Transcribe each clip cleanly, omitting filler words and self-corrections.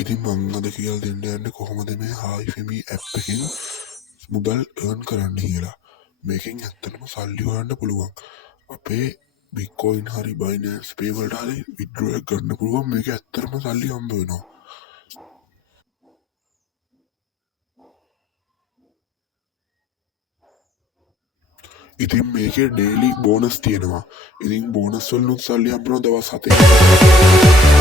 ඉතින් මං අද කියලා දෙන්න යන්නේ කොහොමද මේ HiFi ඇප් එකෙන් මුදල් earn කරන්න කියලා. මේකෙන් ඇත්තටම සල්ලි හොයන්න පුළුවන්. අපේ Bitcoin හරි Binance Pay වලට හරි withdraw එක ගන්න පුළුවන්. මේක ඇත්තටම සල්ලි හම්බ වෙනවා. ඉතින් මේකේ ඩේලි බෝනස් තියෙනවා. ඉතින් බෝනස් වලින් සල්ලි හම්බ වෙනවා දවස් 7.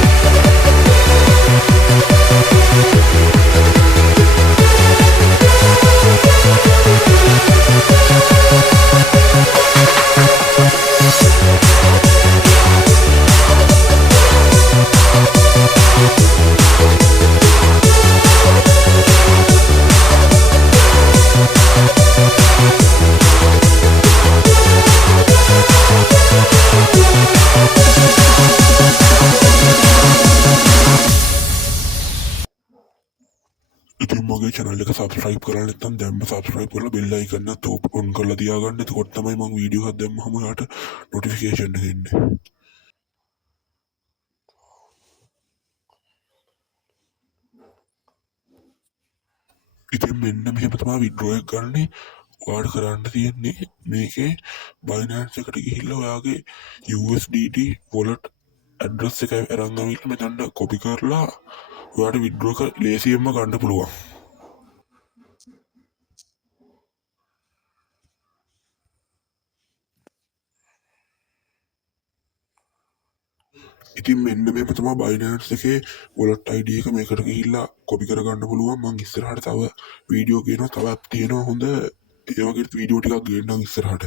ඉතින් මගේ channel එක subscribe කරලා නැත්නම් දැම්ම subscribe කරලා bell icon එක on කරලා තියාගන්න. එතකොට තමයි මම වීඩියෝ එකක් දැම්මම ඔයාලට notification එක එන්නේ. ඉතින් මෙන්න මෙහෙම තමයි withdraw එක ගන්නේ. ඔයාලට කරන්න තියෙන්නේ මේකේ Binance එකට ගිහිල්ලා ඔයාගේ USDT wallet address එක අරන් ආවිල්ලා මෙතනට copy කරලා ඔයාට withdraw එක ලේසියෙන්ම ගන්න පුළුවන්. ඉතින් මෙන්න මෙහෙම තමයි Binance එකේ wallet ID එක මේකට ගිහිල්ලා copy කරගන්න පුළුවන්. මම ඉස්සරහට තව වීඩියෝ කියනවා තව app තියෙනවා හොඳ ඒ වගේ වීඩියෝ ටිකක් ගේන්නම් ඉස්සරහට.